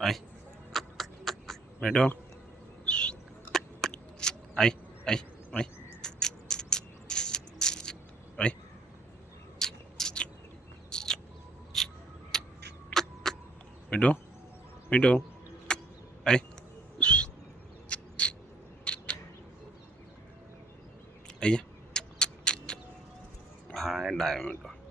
Ay, બેઠો. Ay, ay, ay, ay. બેઠો, બેઠો. Ay, અહીંયા. હા, ડાયો બેઠો.